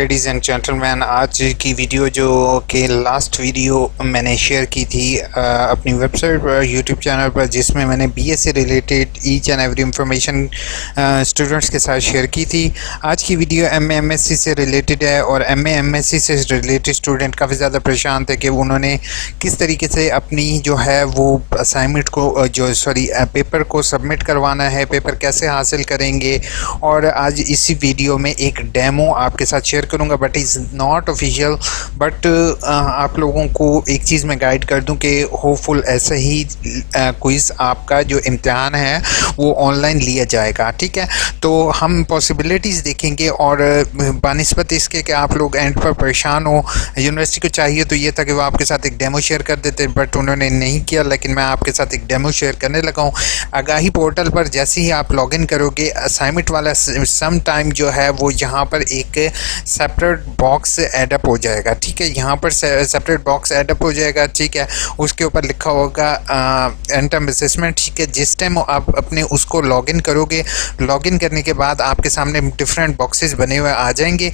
Ladies and gentleman, आज की video जो कि लास्ट वीडियो मैंने शेयर की थी अपनी वेबसाइट पर, यूट्यूब चैनल पर, जिसमें मैंने बीए से related each and every information students के साथ शेयर की थी। आज की वीडियो एमए एमएससी से रिलेटेड है और एमए एमएससी से रिलेटेड स्टूडेंट काफ़ी ज़्यादा परेशान थे कि उन्होंने किस तरीके से अपनी जो है वो असाइनमेंट को पेपर को सबमिट करवाना है, पेपर कैसे हासिल करेंगे। और आज इसी वीडियो में एक डेमो आपके साथ शेयर करूंगा, but is not official. But आप लोगों को एक चीज़ मैं गाइड कर दूं कि होपफुल ऐसा ही क्विज़ आपका जो इम्तिहान है वो ऑनलाइन लिया जाएगा। ठीक है, तो हम पॉसिबिलिटीज़ देखेंगे और बानिस्बत इसके कि आप लोग एंड पर परेशान हो। यूनिवर्सिटी को चाहिए तो ये था कि वो आपके साथ एक डेमो शेयर कर देते, बट उन्होंने नहीं किया। लेकिन मैं आपके साथ एक डेमो शेयर करने लगा हूँ। आगाही पोर्टल पर जैसे ही आप लॉगिन करोगे, असाइनमेंट वाला सम टाइम जो है वो यहाँ पर एक सेपरेट बॉक्स एडअप हो जाएगा। ठीक है, यहाँ पर सेपरेट बॉक्स एडअप हो जाएगा। ठीक है, उसके ऊपर लिखा होगा एंड टाइम असेसमेंट। ठीक है, जिस टाइम आप अपने उसको लॉगिन करोगे, लॉगिन करने के बाद आपके सामने डिफरेंट बॉक्सेस बने हुए आ जाएंगे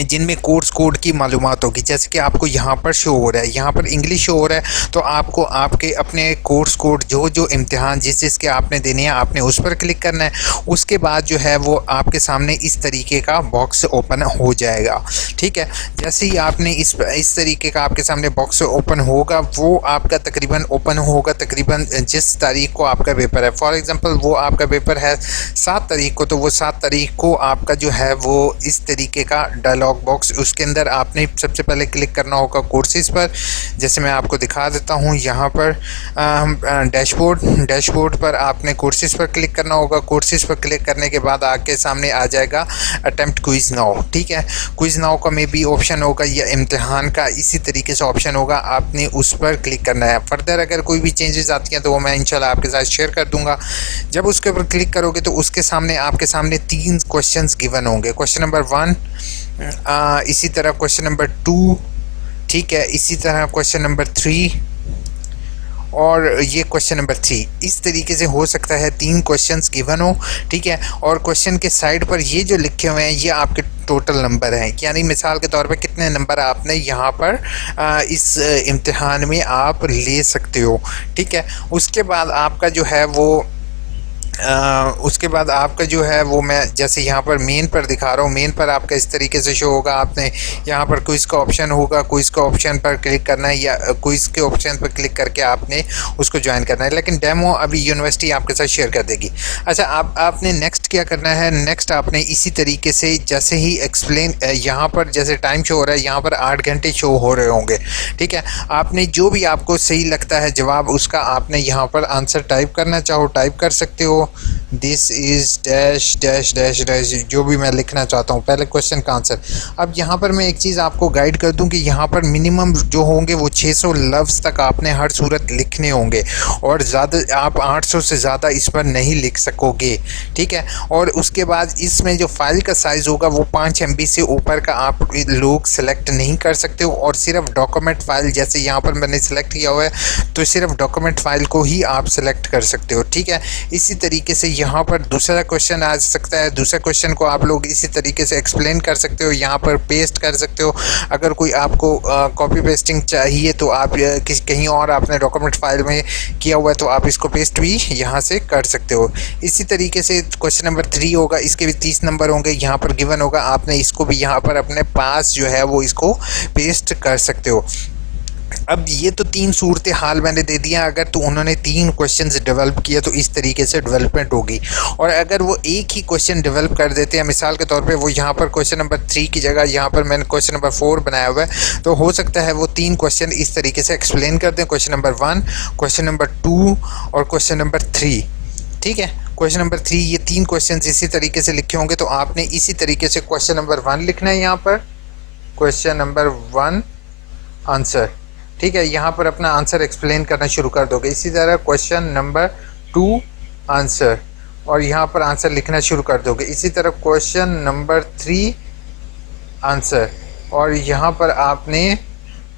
जिनमें कोर्स कोड की मालूमात होगी। जैसे कि आपको यहाँ पर शो हो रहा है, यहाँ पर इंग्लिश शो हो रहा है, तो आपको आपके अपने कोर्स कोड जो इम्तिहान जिस चीज़ के आपने देने हैं आपने उस पर क्लिक करना है। उसके बाद जो है वो आपके सामने इस तरीके का बॉक्स ओपन हो जाएगा। ठीक है, जैसे ही आपने इस तरीके का आपके सामने बॉक्स ओपन होगा, वो आपका तकरीबन ओपन होगा तकरीबन जिस तारीख को आपका पेपर है। फॉर एग्ज़ाम्पल वो आपका पेपर है 7 तारीख को, तो वो 7 तारीख को आपका जो है वो इस तरीके का लॉक बॉक्स, उसके अंदर आपने सबसे पहले क्लिक करना होगा कोर्सेज पर। जैसे मैं आपको दिखा देता हूँ, यहाँ पर डैशबोर्ड पर आपने कोर्सेज पर क्लिक करना होगा। कोर्सेज पर क्लिक करने के बाद आपके सामने आ जाएगा अटेम्प्ट क्विज नाउ। ठीक है, क्विज नाउ का में भी ऑप्शन होगा या इम्तिहान का इसी तरीके से ऑप्शन होगा, आपने उस पर क्लिक करना है। फर्दर अगर कोई भी चेंजेस आती हैं तो वो मैं इंशाल्लाह आपके साथ शेयर कर दूंगा। जब उसके ऊपर क्लिक करोगे तो उसके सामने आपके सामने 3 क्वेश्चंस गिवन होंगे। क्वेश्चन नंबर 1, इसी तरह क्वेश्चन नंबर 2, ठीक है, इसी तरह क्वेश्चन नंबर 3 और ये क्वेश्चन नंबर 3। इस तरीके से हो सकता है 3 क्वेश्चंस गिवन हो। ठीक है, और क्वेश्चन के साइड पर ये जो लिखे हुए हैं ये आपके टोटल नंबर हैं, यानी मिसाल के तौर पे कितने नंबर आपने यहाँ पर इस इम्तिहान में आप ले सकते हो। ठीक है, उसके बाद आपका जो है वो उसके बाद आपका जो है वो मैं जैसे यहाँ पर मेन पर दिखा रहा हूँ, मेन पर आपका इस तरीके से शो होगा। आपने यहाँ पर क्विज़ का ऑप्शन होगा, क्विज़ का ऑप्शन पर क्लिक करना है या क्विज़ के ऑप्शन पर क्लिक करके आपने उसको ज्वाइन करना है। लेकिन डेमो अभी यूनिवर्सिटी आपके साथ शेयर कर देगी। अच्छा, आपने नेक्स्ट क्या करना है, नेक्स्ट आपने इसी तरीके से जैसे ही एक्सप्लेन, यहाँ पर जैसे टाइम शो हो रहा है यहाँ पर 8 घंटे शो हो रहे होंगे। ठीक है, आपने जो भी आपको सही लगता है जवाब उसका आपने यहाँ पर आंसर टाइप करना चाहो टाइप कर सकते हो। This is dash dash dash dash, जो भी मैं लिखना चाहता हूँ पहले क्वेश्चन का आंसर। अब यहाँ पर मैं एक चीज़ आपको गाइड कर दूँ कि यहाँ पर मिनिमम जो होंगे वो 600 लफ्ज़ तक आपने हर सूरत लिखने होंगे और ज़्यादा आप 800 से ज़्यादा इस पर नहीं लिख सकोगे। ठीक है, और उसके बाद इसमें जो फाइल का साइज़ होगा वो 5 MB से ऊपर का आप लोग सेलेक्ट नहीं कर सकते हो, और सिर्फ डॉक्यूमेंट फ़ाइल, जैसे यहाँ पर मैंने सेलेक्ट किया हुआ है तो सिर्फ डॉक्यूमेंट फ़ाइल को ही आप सेलेक्ट कर सकते हो। ठीक है, इसी तरीके से यहाँ पर दूसरा क्वेश्चन आ सकता है। दूसरे क्वेश्चन को आप लोग इसी तरीके से एक्सप्लेन कर सकते हो, यहाँ पर पेस्ट कर सकते हो। अगर कोई आपको कॉपी पेस्टिंग चाहिए तो आप कहीं और आपने डॉक्यूमेंट फाइल में किया हुआ है तो आप इसको पेस्ट भी यहाँ से कर सकते हो। इसी तरीके से क्वेश्चन नंबर 3 होगा, इसके भी 30 नंबर होंगे, यहाँ पर गिवन होगा, आपने इसको भी यहाँ पर अपने पास जो है वो इसको पेस्ट कर सकते हो। अब ये तो 3 सूरत हाल मैंने दे दिया। अगर तो उन्होंने 3 क्वेश्चंस डेवलप किया तो इस तरीके से डेवलपमेंट होगी, और अगर वो एक ही क्वेश्चन डेवलप कर देते हैं, मिसाल के तौर पे वो यहाँ पर क्वेश्चन नंबर 3 की जगह यहाँ पर मैंने क्वेश्चन नंबर 4 बनाया हुआ है, तो हो सकता है वो 3 क्वेश्चन इस तरीके से एक्सप्लेन कर दें, क्वेश्चन नंबर 1, क्वेश्चन नंबर 2 और क्वेश्चन नंबर 3। ठीक है, क्वेश्चन नंबर 3, ये 3 क्वेश्चन इसी तरीके से लिखे होंगे, तो आपने इसी तरीके से क्वेश्चन नंबर 1 लिखना है, यहाँ पर क्वेश्चन नंबर 1 आंसर। ठीक है, यहाँ पर अपना आंसर एक्सप्लेन करना शुरू कर दोगे। इसी तरह क्वेश्चन नंबर 2 आंसर, और यहाँ पर आंसर लिखना शुरू कर दोगे। इसी तरह क्वेश्चन नंबर 3 आंसर, और यहाँ पर आपने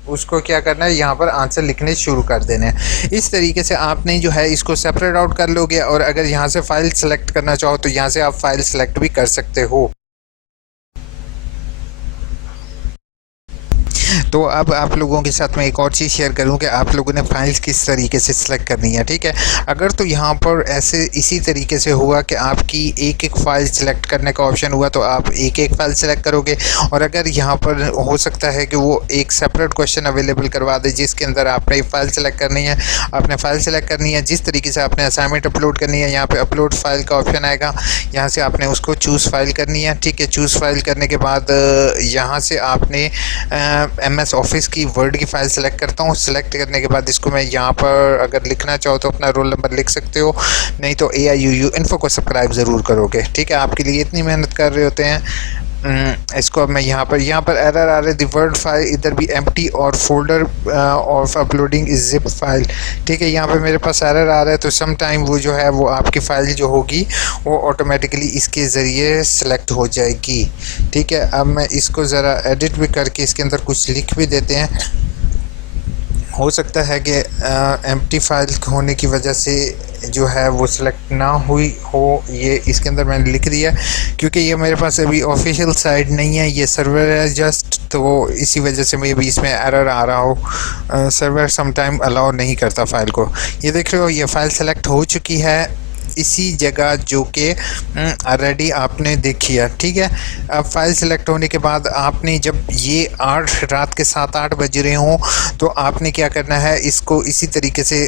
उसको क्या करना है, यहाँ पर आंसर लिखने शुरू कर देने हैं। इस तरीके से आपने जो है इसको सेपरेट आउट कर लोगे, और अगर यहाँ से फ़ाइल सेलेक्ट करना चाहो तो यहाँ से आप फ़ाइल सेलेक्ट भी कर सकते हो। तो अब आप लोगों के साथ मैं एक और चीज़ शेयर करूँ कि आप लोगों ने फाइल्स किस तरीके से सिलेक्ट करनी है, ठीक है। अगर तो यहाँ पर ऐसे इसी तरीके से हुआ कि आपकी एक एक फ़ाइल सिलेक्ट करने का ऑप्शन हुआ तो आप एक एक फ़ाइल सिलेक्ट करोगे, और अगर यहाँ पर हो सकता है कि वो एक सेपरेट क्वेश्चन अवेलेबल करवा दे जिसके अंदर आपने फ़ाइल सेलेक्ट करनी है, आपने फ़ाइल सेलेक्ट करनी है, जिस तरीके से आपने असाइनमेंट अपलोड करनी है, यहाँ पे अपलोड फाइल का ऑप्शन आएगा, यहाँ से आपने उसको चूज़ फाइल करनी है, ठीक है। चूज़ फाइल करने के बाद यहाँ से आपने MS ऑफिस की वर्ड की फ़ाइल सेलेक्ट करता हूँ। सेलेक्ट करने के बाद इसको मैं यहाँ पर अगर लिखना चाहो तो अपना रोल नंबर लिख सकते हो, नहीं तो AIUU इन्फो को सब्सक्राइब ज़रूर करोगे, ठीक है। आपके लिए इतनी मेहनत कर रहे होते हैं। इसको अब मैं यहाँ पर एरर आ रहा है, दी वर्ड फाइल इधर भी एम्प्टी और folder of uploading is zip file, ठीक है। यहाँ पे मेरे पास एरर आ रहा है, तो सम टाइम वो जो है वो आपकी फ़ाइल जो होगी वो ऑटोमेटिकली इसके ज़रिए सेलेक्ट हो जाएगी, ठीक है। अब मैं इसको ज़रा एडिट भी करके इसके अंदर कुछ लिख भी देते हैं। हो सकता है कि एम्प्टी फाइल होने की वजह से जो है वो सिलेक्ट ना हुई हो, ये इसके अंदर मैंने लिख दिया क्योंकि ये मेरे पास अभी ऑफिशियल साइट नहीं है, ये सर्वर है जस्ट, तो इसी वजह से मे भी इसमें एरर आ रहा हो। सर्वर सम टाइम अलाउ नहीं करता फ़ाइल को। ये देख रहे हो ये फ़ाइल सेलेक्ट हो चुकी है इसी जगह जो कि ऑलरेडी आपने देखी है, ठीक है। अब फाइल सेलेक्ट होने के बाद आपने जब ये रात के 7-8 बज रहे हों तो आपने क्या करना है, इसको इसी तरीके से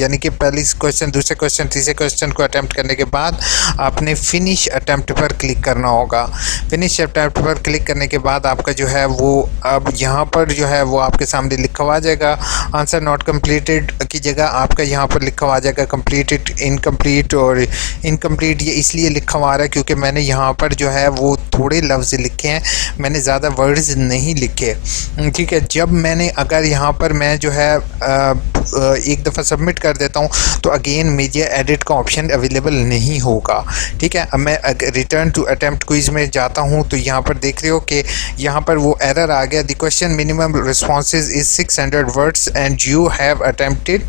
यानी कि पहले क्वेश्चन, दूसरे क्वेश्चन, तीसरे क्वेश्चन को अटैम्प्ट करने के बाद आपने फिनिश अटैम्प्ट पर क्लिक करना होगा। फिनिश अटैम्प्ट पर क्लिक करने के बाद आपका जो है वो अब यहाँ पर जो है वो आपके सामने लिखा हुआ आ जाएगा, आंसर नॉट कम्प्लीटेड की जगह आपका यहाँ पर लिखा हुआ आ जाएगा कम्प्लीटेड, इनकम्प्लीट। और इनकम्प्लीट ये इसलिए लिखा हुआ आ रहा है क्योंकि मैंने यहाँ पर जो है वो थोड़े लफ्ज़ लिखे हैं, मैंने ज़्यादा वर्ड्स नहीं लिखे, ठीक है। जब मैंने अगर यहाँ पर मैं जो है एक दफ़ा सबमिट कर देता हूँ तो अगेन मीडिया एडिट का ऑप्शन अवेलेबल नहीं होगा, ठीक है। अब मैं रिटर्न टू अटैम्प्ट क्विज़ में जाता हूँ तो यहाँ पर देख रहे हो कि यहाँ पर वो एरर आ गया, the question minimum responses is 600 words and you have attempted,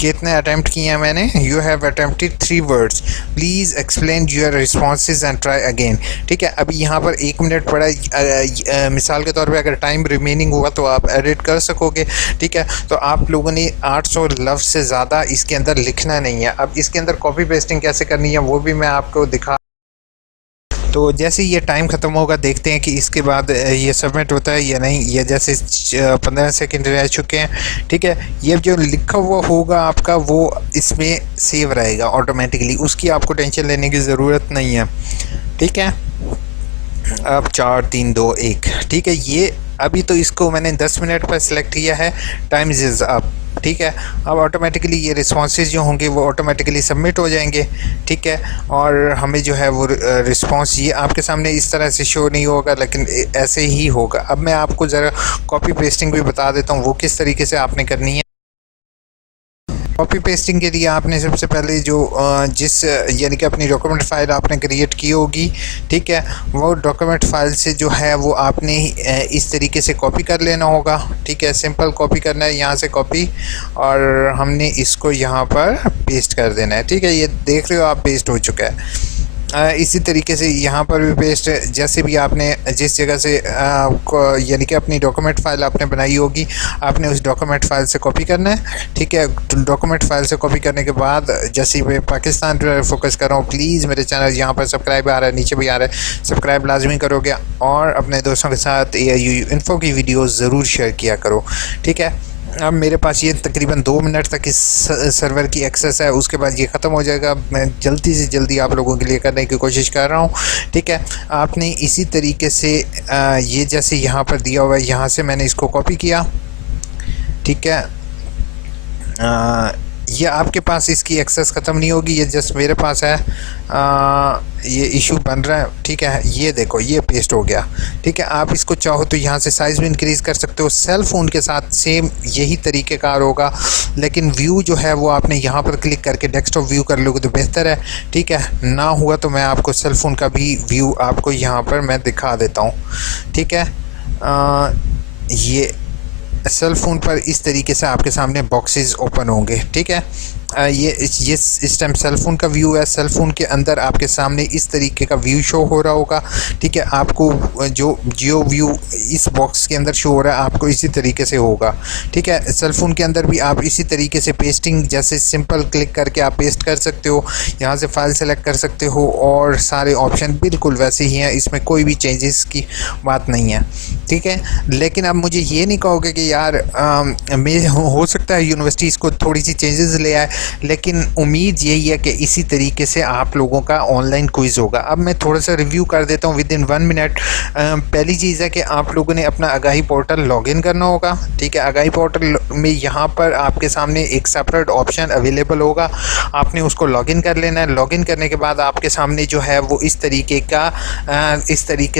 कितने अटैम्प्ट किए हैं मैंने, you have attempted 3 words, please explain your responses and try again, ठीक है। अभी यहाँ पर 1 मिनट पड़ा, मिसाल के तौर पे अगर टाइम रिमेनिंग हुआ तो आप एडिट कर सकोगे, ठीक है। तो आप लोगों ने 800 लफ्ज़ से ज़्यादा इसके अंदर लिखना नहीं है। अब इसके अंदर कॉपी पेस्टिंग कैसे करनी है वो भी मैं आपको दिखा, तो जैसे ये टाइम ख़त्म होगा देखते हैं कि इसके बाद ये सबमिट होता है या नहीं। ये जैसे 15 सेकंड रह चुके हैं, ठीक है। ये जो लिखा हुआ होगा आपका वो इसमें सेव रहेगा ऑटोमेटिकली, उसकी आपको टेंशन लेने की ज़रूरत नहीं है, ठीक है। अब 4 3 2 1, ठीक है। ये अभी तो इसको मैंने 10 मिनट पर सिलेक्ट किया है, टाइम इज़ अप, ठीक है। अब ऑटोमेटिकली ये रिस्पॉन्सेज जो होंगे वो ऑटोमेटिकली सबमिट हो जाएंगे, ठीक है। और हमें जो है वो रिस्पॉन्स ये आपके सामने इस तरह से शो नहीं होगा लेकिन ऐसे ही होगा। अब मैं आपको ज़रा कॉपी पेस्टिंग भी बता देता हूँ वो किस तरीके से आपने करनी है। कॉपी पेस्टिंग के लिए आपने सबसे पहले जो जिस यानी कि अपनी डॉक्यूमेंट फ़ाइल आपने क्रिएट की होगी, ठीक है, वो डॉक्यूमेंट फ़ाइल से जो है वो आपने इस तरीके से कॉपी कर लेना होगा, ठीक है। सिंपल कॉपी करना है, यहाँ से कॉपी, और हमने इसको यहाँ पर पेस्ट कर देना है, ठीक है। ये देख रहे हो आप पेस्ट हो चुका है। इसी तरीके से यहाँ पर भी पेस्ट, जैसे भी आपने जिस जगह से यानी कि अपनी डॉक्यूमेंट फ़ाइल आपने बनाई होगी आपने उस डॉक्यूमेंट फ़ाइल से कॉपी करना है, ठीक है। डॉक्यूमेंट फ़ाइल से कॉपी करने के बाद जैसे मैं पाकिस्तान पर फोकस कर रहा हूँ, प्लीज़ मेरे चैनल यहाँ पर सब्सक्राइब आ रहा है, नीचे भी आ रहा है, सब्सक्राइब लाजमी करोगे और अपने दोस्तों के साथ AIUU इन्फो की वीडियोज़ ज़रूर शेयर किया करो, ठीक है। अब मेरे पास ये तकरीबन 2 मिनट तक इस सर्वर की एक्सेस है, उसके बाद ये ख़त्म हो जाएगा। मैं जल्दी से जल्दी आप लोगों के लिए करने की कोशिश कर रहा हूँ, ठीक है। आपने इसी तरीके से ये जैसे यहाँ पर दिया हुआ है यहाँ से मैंने इसको कॉपी किया, ठीक है। ये आपके पास इसकी एक्सेस ख़त्म नहीं होगी, ये जस्ट मेरे पास है। ये इशू बन रहा है, ठीक है। ये देखो ये पेस्ट हो गया, ठीक है। आप इसको चाहो तो यहाँ से साइज़ भी इंक्रीज़ कर सकते हो। सेल फ़ोन के साथ सेम यही तरीक़ेकार होगा, लेकिन व्यू जो है वो आपने यहाँ पर क्लिक करके डेस्कटॉप व्यू कर लोगे तो बेहतर है, ठीक है। ना हुआ तो मैं आपको सेल फ़ोन का भी व्यू आपको यहाँ पर मैं दिखा देता हूँ, ठीक है। ये सेल फ़ोन पर इस तरीके से आपके सामने बॉक्सेस ओपन होंगे, ठीक है। ये इस टाइम सेल फ़ोन का व्यू है। सेल फ़ोन के अंदर आपके सामने इस तरीके का व्यू शो हो रहा होगा, ठीक है। आपको जो जियो व्यू इस बॉक्स के अंदर शो हो रहा है आपको इसी तरीके से होगा, ठीक है। सेल फ़ोन के अंदर भी आप इसी तरीके से पेस्टिंग जैसे सिंपल क्लिक करके आप पेस्ट कर सकते हो, यहाँ से फाइल सेलेक्ट कर सकते हो और सारे ऑप्शन बिल्कुल वैसे ही हैं, इसमें कोई भी चेंजेस की बात नहीं है, ठीक है। लेकिन अब मुझे ये नहीं कहोगे कि यार मैं हो सकता है यूनिवर्सिटी इसको थोड़ी सी चेंजेस ले आए, लेकिन उम्मीद यही है कि इसी तरीके से आप लोगों का ऑनलाइन क्विज़ होगा। अब मैं थोड़ा सा रिव्यू कर देता हूँ विद इन 1 मिनट। पहली चीज़ है कि आप लोगों ने अपना आगाही पोर्टल लॉगिन करना होगा, ठीक है। आगाही पोर्टल में यहाँ पर आपके सामने एक सेपरेट ऑप्शन अवेलेबल होगा, आपने उसको लॉगिन कर लेना है। लॉगिन करने के बाद आपके सामने जो है वो इस तरीके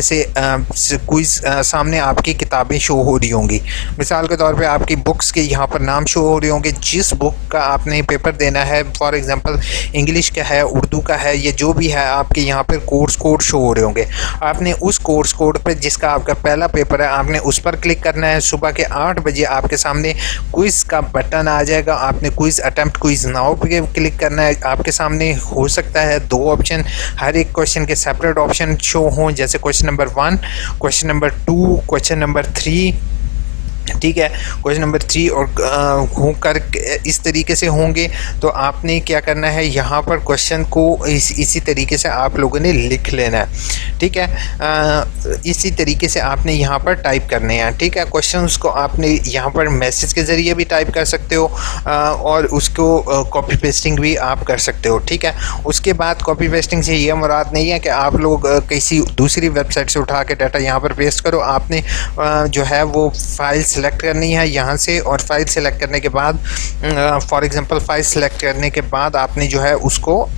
से क्विज़ सामने आपकी किताबें शो हो रही होंगी। मिसाल के तौर पे आपकी बुक्स के यहाँ पर नाम शो हो रहे होंगे, जिस बुक का आपने पेपर देना है, फॉर एग्जांपल इंग्लिश का है, उर्दू का है, ये जो भी है आपके यहाँ पर कोर्स कोड शो हो रहे होंगे। आपने उस कोर्स कोड पर जिसका आपका पहला पेपर है आपने उस पर क्लिक करना है। सुबह के 8 बजे आपके सामने क्विज़ का बटन आ जाएगा, आपने क्विज़ अटेम्प्ट क्विज़ नाउ पे क्लिक करना है। आपके सामने हो सकता है 2 ऑप्शन, हर एक क्वेश्चन के सेपरेट ऑप्शन शो हों, जैसे question number 1, question number 2, question number 3, ठीक है। क्वेश्चन नंबर 3 और होकर इस तरीके से होंगे। तो आपने क्या करना है, यहाँ पर क्वेश्चन को इसी तरीके से आप लोगों ने लिख लेना है, ठीक है। इसी तरीके से आपने यहाँ पर टाइप करने हैं, ठीक है। क्वेश्चंस को आपने यहाँ पर मैसेज के ज़रिए भी टाइप कर सकते हो और उसको कॉपी पेस्टिंग भी आप कर सकते हो, ठीक है। उसके बाद कॉपी पेस्टिंग से ये मुराद नहीं है कि आप लोग किसी दूसरी वेबसाइट से उठा के डाटा यहाँ पर पेस्ट करो। आपने जो है वो फाइल सेलेक्ट करनी है यहाँ से, और फाइल सेलेक्ट करने के बाद फॉर एग्जांपल फाइल सेलेक्ट करने के बाद आपने जो है उसको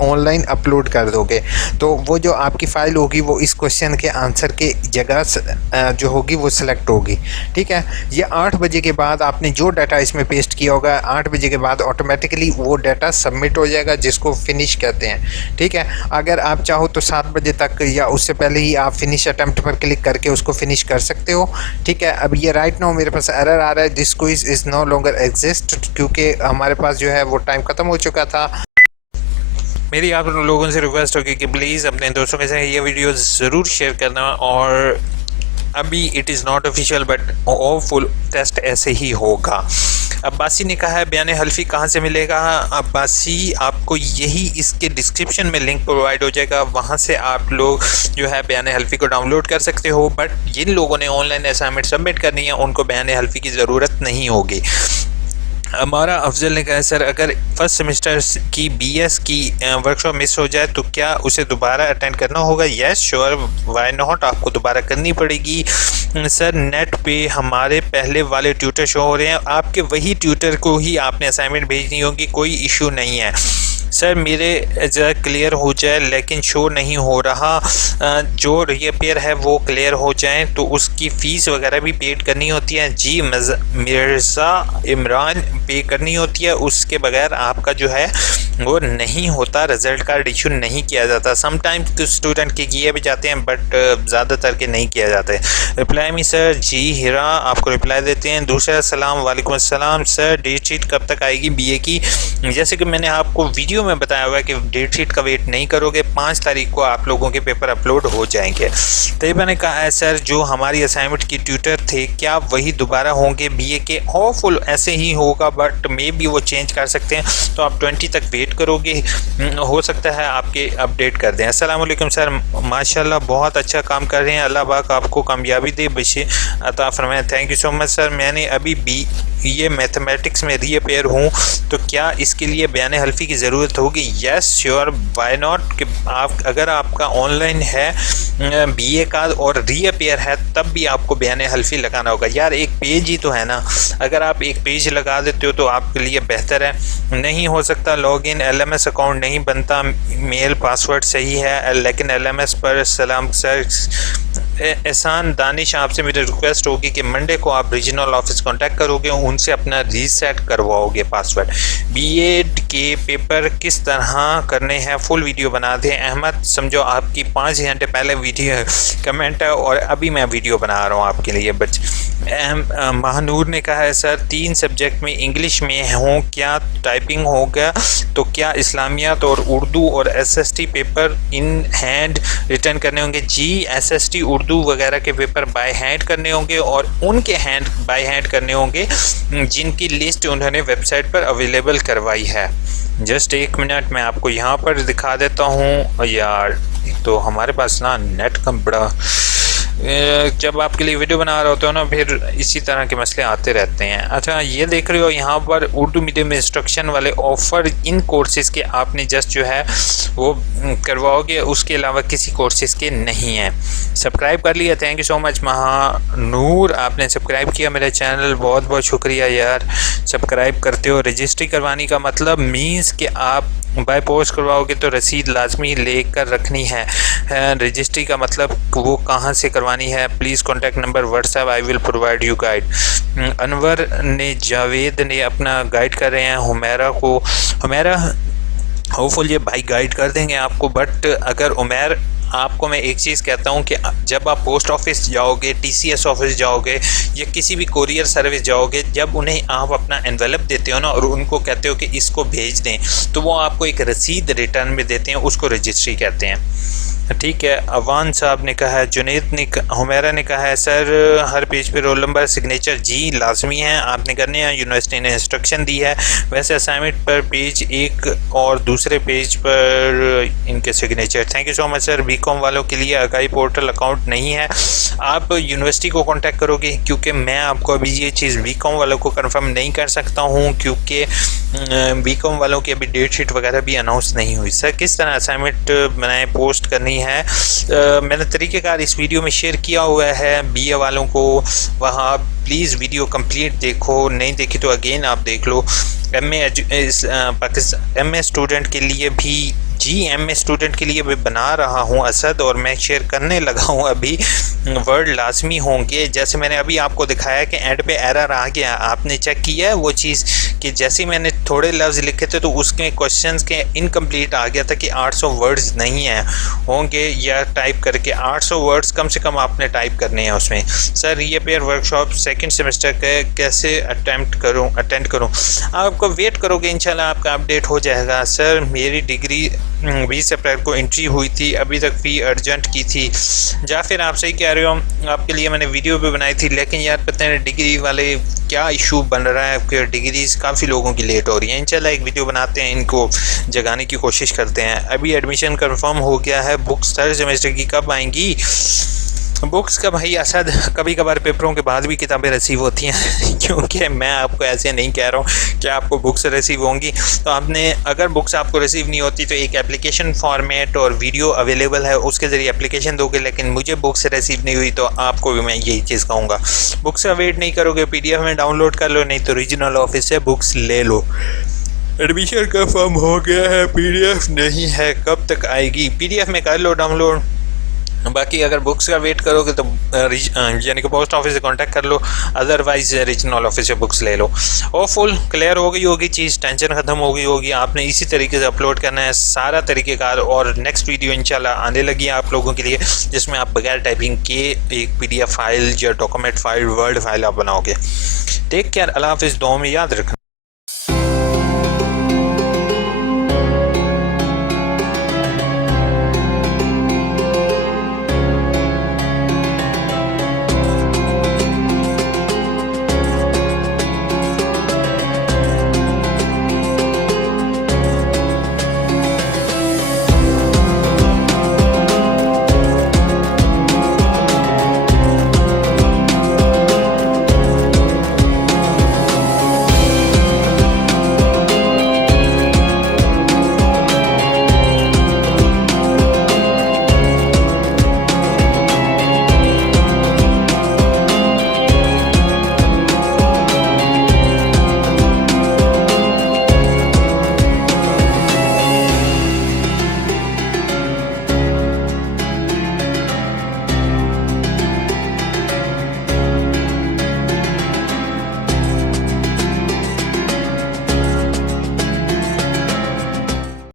ऑनलाइन अपलोड कर दोगे, तो वो जो आपकी फ़ाइल होगी वो इस क्वेश्चन के आंसर के जगह जो होगी वो सिलेक्ट होगी, ठीक है। ये 8 बजे के बाद आपने जो डाटा इसमें पेस्ट किया होगा, 8 बजे के बाद ऑटोमेटिकली वो डाटा सबमिट हो जाएगा, जिसको फिनिश कहते हैं, ठीक है। अगर आप चाहो तो 7 बजे तक या उससे पहले ही आप फिनिश अटैम्प्ट पर क्लिक करके उसको फिनिश कर सकते हो, ठीक है। अब ये राइट नाउ मेरे पास एरर आ रहा है, this quiz is no longer exist, क्योंकि हमारे पास जो है वो टाइम ख़त्म हो चुका था। मेरी आप लोगों से रिक्वेस्ट होगी कि प्लीज़ अपने दोस्तों के साथ ये वीडियो ज़रूर शेयर करना, और अभी it is not official but hopeful test ऐसे ही होगा। अब्बासी ने कहा है बयान हल्फी कहाँ से मिलेगा। अब्बासी आपको यही इसके डिस्क्रिप्शन में लिंक प्रोवाइड हो जाएगा, वहाँ से आप लोग जो है बयान हल्फी को डाउनलोड कर सकते हो। बट जिन लोगों ने ऑनलाइन असाइनमेंट सबमिट करनी है उनको बयान हल्फी की ज़रूरत नहीं होगी। हमारा अफजल ने कहा सर अगर फर्स्ट सेमेस्टर की बीएस की वर्कशॉप मिस हो जाए तो क्या उसे दोबारा अटेंड करना होगा। यस श्योर, व्हाई नॉट, आपको दोबारा करनी पड़ेगी। सर नेट पे हमारे पहले वाले ट्यूटर शो हो रहे हैं, आपके वही ट्यूटर को ही आपने असाइनमेंट भेजनी होगी, कोई इशू नहीं है। सर मेरे ज़रा क्लियर हो जाए लेकिन शो नहीं हो रहा, जो रिपेयर है वो क्लियर हो जाए तो उसकी फ़ीस वगैरह भी पेड करनी होती है। जी मिर्ज़ा इमरान पे करनी होती है, उसके बगैर आपका जो है वो नहीं होता, रिज़ल्ट कार्ड इशू नहीं किया जाता। समटाइम्स कुछ स्टूडेंट के किए भी जाते हैं बट ज़्यादातर के नहीं किया जाते। रिप्लाई मी सर, जी हिरा आपको रिप्लाई देते हैं। दूसरा सलाम वालेकुम अस्सलाम सर, डेट शीट कब तक आएगी बीए की। जैसे कि मैंने आपको वीडियो में बताया हुआ है कि डेट शीट का वेट नहीं करोगे, 5 तारीख को आप लोगों के पेपर अपलोड हो जाएंगे। तैयबा ने कहा है सर जो हमारी असाइनमेंट की ट्यूटर थे क्या वही दोबारा होंगे बीए के। होपफुल ऐसे ही होगा बट मे भी वो चेंज कर सकते हैं, तो आप 20 तक वेट करोगे, हो सकता है आपके अपडेट कर दें। अस्सलाम वालेकुम सर, माशाल्लाह बहुत अच्छा काम कर रहे हैं, अल्लाह पाक आपको कामयाबी दे, बशे अता फरमाए। Thank you so much sir. मैंने अभी ये मैथमेटिक्स में रीअपेयर हूँ तो क्या इसके लिए बयान हल्फी की ज़रूरत होगी। यस श्योर, व्हाई नॉट, कि आप अगर आपका ऑनलाइन है बीए का और रीअपेयर है तब भी आपको बयान हल्फी लगाना होगा। यार एक पेज ही तो है ना, अगर आप एक पेज लगा देते हो तो आपके लिए बेहतर है। नहीं हो सकता लॉगिन, एलएमएस अकाउंट नहीं बनता, मेल पासवर्ड सही है लेकिन एलएमएस पर सलाम सर। एहसान दानिश आपसे मेरी रिक्वेस्ट होगी कि मंडे को आप रीजनल ऑफिस कांटेक्ट करोगे, उनसे अपना रीसेट करवाओगे पासवर्ड। बीएड के पेपर किस तरह करने हैं फुल वीडियो बना दें। अहमद समझो आपकी 5 घंटे पहले वीडियो कमेंट है और अभी मैं वीडियो बना रहा हूँ आपके लिए। महानूर ने कहा है सर 3 सब्जेक्ट में इंग्लिश में हो क्या टाइपिंग होगा तो क्या इस्लामियात और उर्दू और SST paper in hand return करने होंगे? जी, एसएसटी उर्दू वगैरह के पेपर बाय हैंड करने होंगे और उनके हैंड बाय हैंड करने होंगे जिनकी लिस्ट उन्होंने वेबसाइट पर अवेलेबल करवाई है। जस्ट 1 मिनट मैं आपको यहाँ पर दिखा देता हूँ यार। तो हमारे पास ना नेट का बड़ा जब आपके लिए वीडियो बना रहा होता हो ना फिर इसी तरह के मसले आते रहते हैं। अच्छा, ये देख रहे हो यहाँ पर उर्दू मीडियम इंस्ट्रक्शन वाले ऑफ़र इन कोर्सेज़ के आपने जस्ट जो है वो करवाओगे, उसके अलावा किसी कोर्सेज़ के नहीं हैं। सब्सक्राइब कर लिया, thank you so much Mahnoor, आपने सब्सक्राइब किया मेरे चैनल, बहुत बहुत शुक्रिया यार। सब्सक्राइब करते हो। रजिस्ट्री करवाने का मतलब मीन्स कि आप बाय पोस्ट करवाओगे तो रसीद लाजमी लेकर रखनी है। रजिस्ट्री का मतलब वो कहाँ से करवानी है? Please contact number WhatsApp, I will provide you guide. Anwar ने जावेद ने अपना गाइड कर रहे हैं हुमैरा होपफुल ये भाई गाइड कर देंगे आपको। बट अगर उमैर आपको मैं एक चीज़ कहता हूँ कि जब आप पोस्ट ऑफिस जाओगे, टीसीएस ऑफिस जाओगे या किसी भी कोरियर सर्विस जाओगे, जब उन्हें आप अपना एनवेलप देते हो ना और उनको कहते हो कि इसको भेज दें, तो वो आपको एक रसीद रिटर्न में देते हैं, उसको रजिस्ट्री कहते हैं। ठीक है, अवान साहब ने कहा है। जुनैद ने हुमैरा ने कहा है सर हर पेज पे रोल नंबर सिग्नेचर जी लाजमी है, आपने करने हैं, यूनिवर्सिटी ने इंस्ट्रक्शन दी है। वैसे असाइनमेंट पर पेज 1 और दूसरे पेज पर इनके signature. Thank you so much sir. BCom वालों के लिए अकाई पोर्टल अकाउंट नहीं है, आप यूनिवर्सिटी को कॉन्टैक्ट करोगे, क्योंकि मैं आपको अभी ये चीज़ बीकॉम वालों को कन्फर्म नहीं कर सकता हूँ क्योंकि बीकॉम वालों की अभी डेट शीट वगैरह भी अनाउंस नहीं हुई। सर किस तरह असाइनमेंट बनाए पोस्ट करनी है? मैंने तरीक़ेकार इस वीडियो में शेयर किया हुआ है बीए वालों को, वहाँ प्लीज़ वीडियो कंप्लीट देखो, नहीं देखी तो अगेन आप देख लो। एमए स्टूडेंट के लिए भी जी, एमए स्टूडेंट के लिए भी बना रहा हूँ असद, और मैं शेयर करने लगा हूँ अभी। वर्ड लाजमी होंगे, जैसे मैंने अभी आपको दिखाया कि एंड पे एरर आ गया, आपने चेक किया है वो चीज़ कि जैसे मैंने थोड़े लफ्ज़ लिखे थे तो उसके क्वेश्चंस के इनकम्प्लीट आ गया था कि 800 वर्ड्स नहीं हैं होंगे, या टाइप करके 800 वर्ड्स कम से कम आपने टाइप करने हैं उसमें। सर ये पेयर वर्कशॉप 2nd सेमेस्टर के कैसे अटेंड करूँ? आपको वेट करोगे, इंशाल्लाह आपका अपडेट हो जाएगा। सर मेरी डिग्री 20 अप्रैल को एंट्री हुई थी, अभी तक फ़ी अर्जेंट की थी। जाफिर आप सही कह रहे हो, आपके लिए मैंने वीडियो भी बनाई थी, लेकिन यार पता है डिग्री वाले क्या इशू बन रहा है कि डिग्रीज़ काफ़ी लोगों की लेट हो रही हैं। इंशाल्लाह एक वीडियो बनाते हैं, इनको जगाने की कोशिश करते हैं। अभी एडमिशन कंफर्म हो गया है, बुक्स 3rd सेमेस्टर की कब आएंगी? बुक्स का भाई असद कभी कभार पेपरों के बाद भी किताबें रिसीव होती हैं क्योंकि मैं आपको ऐसे नहीं कह रहा हूँ कि आपको बुक्स रिसीव होंगी। तो आपने अगर बुक्स आपको रिसीव नहीं होती तो एक एप्लीकेशन फॉर्मेट और वीडियो अवेलेबल है, उसके ज़रिए एप्लीकेशन दोगे। लेकिन मुझे बुक्स रिसीव नहीं हुई तो आपको भी मैं यही चीज़ कहूँगा, बुक्स का वेट नहीं करोगे, PDF में डाउनलोड कर लो, नहीं तो रीजनल ऑफिस से बुक्स ले लो। एडमिशन कंफर्म हो गया है, PDF नहीं है, कब तक आएगी? PDF में कर लो डाउनलोड। बाकी अगर बुक्स का वेट करोगे तो यानी कि पोस्ट ऑफिस से कांटेक्ट कर लो, अदरवाइज रीजनल ऑफिस से बुक्स ले लो। और फुल क्लियर हो गई होगी चीज़, टेंशन ख़त्म हो गई होगी। आपने इसी तरीके से अपलोड करना है सारा तरीक़ेकार, और नेक्स्ट वीडियो इंशाल्लाह आने लगी है आप लोगों के लिए, जिसमें आप बगैर टाइपिंग के एक PDF फाइल या डॉक्यूमेंट फाइल, वर्ड फाइल आप बनाओगे। टेक केयर, अल्लाह हाफ़िज़, दुआ में याद रखना।